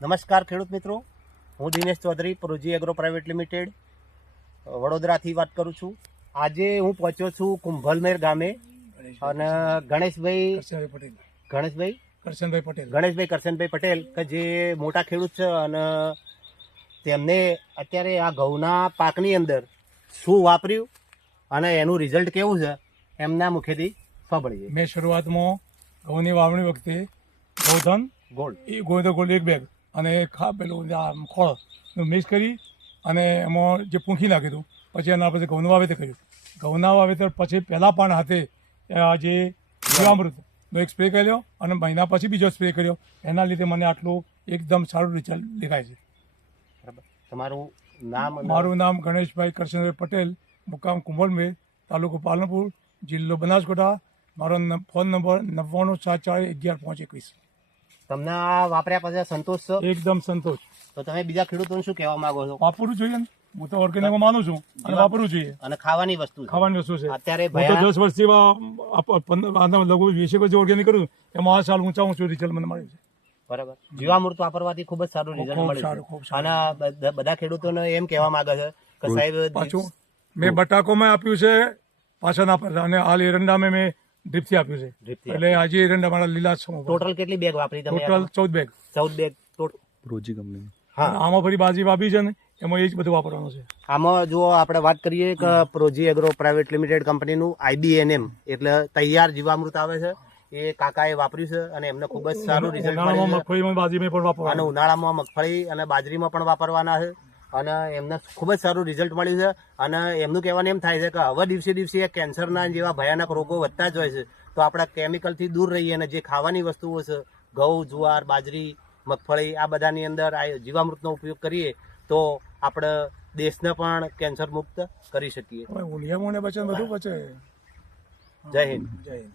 નમસ્કાર ખેડૂત મિત્રો, હું Dinesh Chaudhary, Proji agro private limited વડોદરાથી વાત કરું છું. આજે હું પહોંચ્યો છું કુંભલમેર ગામે અને ગણેશભાઈ કરશનભાઈ પટેલ કે જે મોટા ખેડૂત છે અને તેમને અત્યારે આ ઘઉંના પાકની અંદર શું વાપર્યું અને એનું રિઝલ્ટ કેવું છે એમના મુખેથી સાંભળીએ. મેં શરૂઆતમાં ઘઉંની વાવણી વખતે ગોધન ગોલ્ડ એક બેગ અને પેલું ખોળનું મિક્સ કરી અને એમાં જે પૂંખી નાખ્યું હતું. પછી એના પછી ઘઉંનું વાવેતર કર્યું. ઘઉંના વાવેતર પછી પહેલા પાન હાથે જે જીવામૃતનો એક સ્પ્રે કર્યો અને મહિના પછી બીજો સ્પ્રે કર્યો. એના લીધે મને આટલું એકદમ સારું રિઝલ્ટ દેખાય છે. તમારું નામ? મારું નામ ગણેશભાઈ કરશનભાઈ પટેલ, મુકામ કુંભલમેર, તાલુકો પાલનપુર, જિલ્લો બનાસકાંઠા. મારો ફોન નંબર 9974112521. તમને આ વાપર્યા પછી સંતોષ છો? એકદમ સંતોષ. તો તમે બીજા ખેડૂતોને શું કહેવા માંગો છો? વાપરવું જોઈએ ને, હું તો ઓર્ગેનિક માનું છું અને વાપરવું જોઈએ. અને ખાવાની વસ્તુ છે અત્યારે હું તો 10 વર્ષથી લગભગ 20 વર્ષ ઓર્ગેનિક કરું એમાં આ સાલ ઊંચું રિઝલ્ટ મને મળ્યું છે. બરાબર. જીવામૃત વાપરવાથી ખૂબ જ સારું રિઝલ્ટ મળ્યું છે અને બધા ખેડૂતોને એમ કહેવા માંગે છે કે સાહેબ પાછું મેં બટાકોમાં આપ્યું છે પાછા ના પડતા અને હાલ એરંડામાં મેં ડ્રીપથી આપ્યું છે. એટલે આજે એરંડા મારા લીલા છે. ટોટલ કેટલી બેગ વાપરી તમે? Total 14 bag. 14 bag Proji company. હા, આમાં ફરી બાજી વાપી છે ને એમાં એ જ બધું વાપરવાનું છે. આમાં જો આપણે વાત કરીએ કે પ્રોજી એગ્રો પ્રાઇવેટ લિમિટેડ કંપનીનું IBNM એટલે તૈયાર જીવામૃત આવે છે, એ કાકાએ વાપર્યું છે અને એમને ખૂબ જ સારું રિઝલ્ટ મળ્યું છે. મગફળીમાં બાજીમાં પણ વાપરવાનું અને ઉનાળામાં મગફળી અને બાજરીમાં પણ વાપરવાના છે અને એમને ખૂબ જ સારું રિઝલ્ટ મળ્યું છે. અને એમનું કહેવાનું એમ થાય છે કે હવે દિવસે દિવસે કેન્સરના જેવા ભયાનક રોગો વધતા જ હોય છે, તો આપણે કેમિકલથી દૂર રહીએ અને જે ખાવાની વસ્તુઓ છે ઘઉં, જુવાર, બાજરી, મગફળી આ બધાની અંદર આ જીવામૃતનો ઉપયોગ કરીએ તો આપણે દેશને પણ કેન્સર મુક્ત કરી શકીએ. ઉલિયામોને બચે બધું બચે. જય હિન્દ. જય હિન્દ.